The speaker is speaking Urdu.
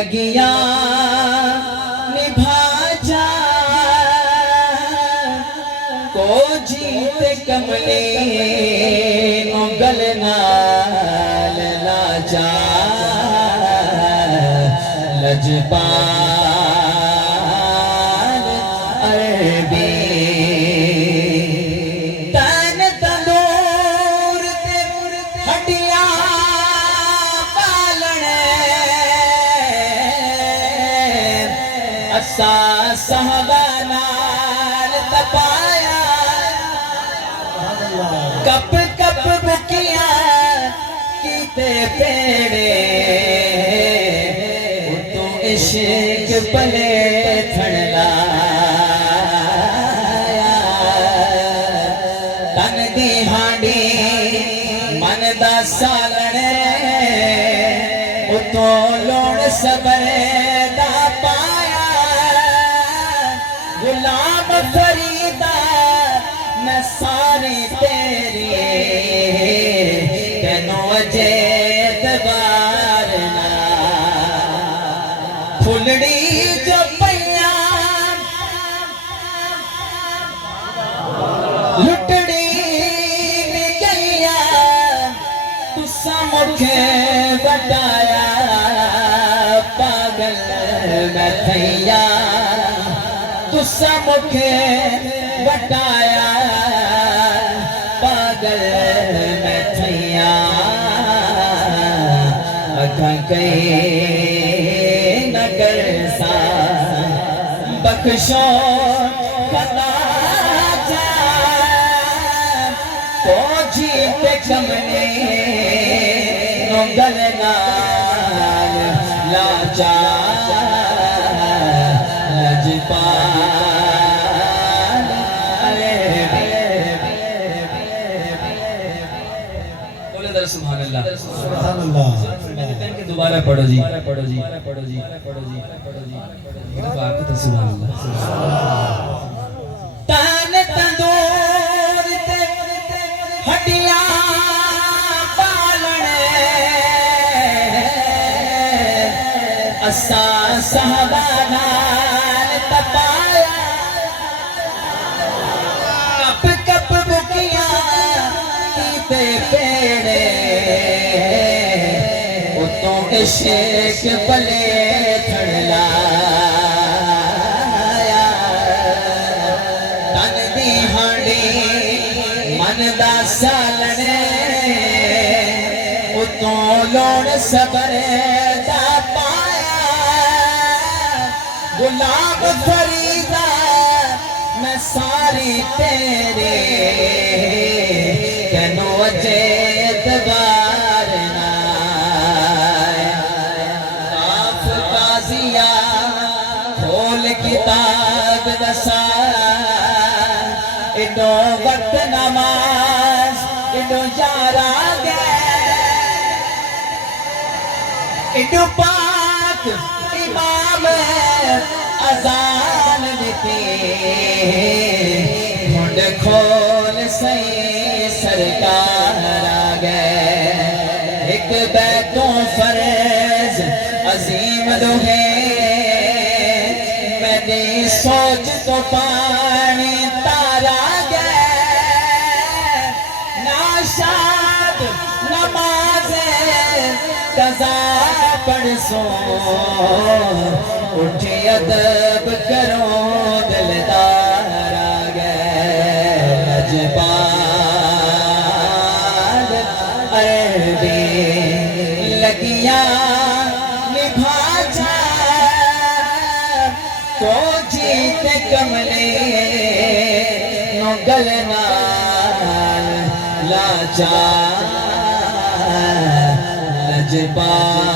لگیاں نبھا جا کو جیت کملے نو گل نال لا جا لجپال عربی تن تندور تے ہڈیاں پالنے اسا صحابہ نال تپایا کپ کپ بکیاں کیتے پیڑے عشق پلے تھن لایا تن دی ہانڈی من دا سالنے اتوں لوڑ صبر دا پایا غلام فریدا میں ساری تیری تینوں اجے دوارنا پھلڑی جو پیاں لٹڑی بھی گئیا تسا مکھے بٹایا پاگل میں تھیا تسا مکھے بٹایا پاگل میں تھیا اکھاں کئی بخشو خدا جا تو جیت کمنے نو گل نال لا جا لجپال بولے در سبحان اللہ سبحان اللہ دوبارہ پڑھو جی پڑھو جی پڑھو جی پڑھو جی پڑھو جی سبحان اللہ تن تندور تے ہڈیاں پالنے اسا صحابہ نال تپایا کپ کپ بکیاں کیتے پیڑے اتوں عشق پلے تھن لایا تن دی ہانڈی من دا سالنے اتوں لوڑ صبر دا پایا غلام فریدا میں ساری تیرے کینوں اجے دوارنا کھول کتاب دسا اڈو وقت نماز اڈو یارا گئے اڈو پاک امام اذان دیتی مڈ کھول سی سرکار آگئے ایک بیتوں فرض عظیم دوہے سوچ تو پانی تارا گئے ناشاد نماز قضا پڑھ سو اٹھی ادب کرو دلدار آگئے لجپال عربی لگیاں نبھا جا تو جیت کملے نو گل نال لا جا لجپال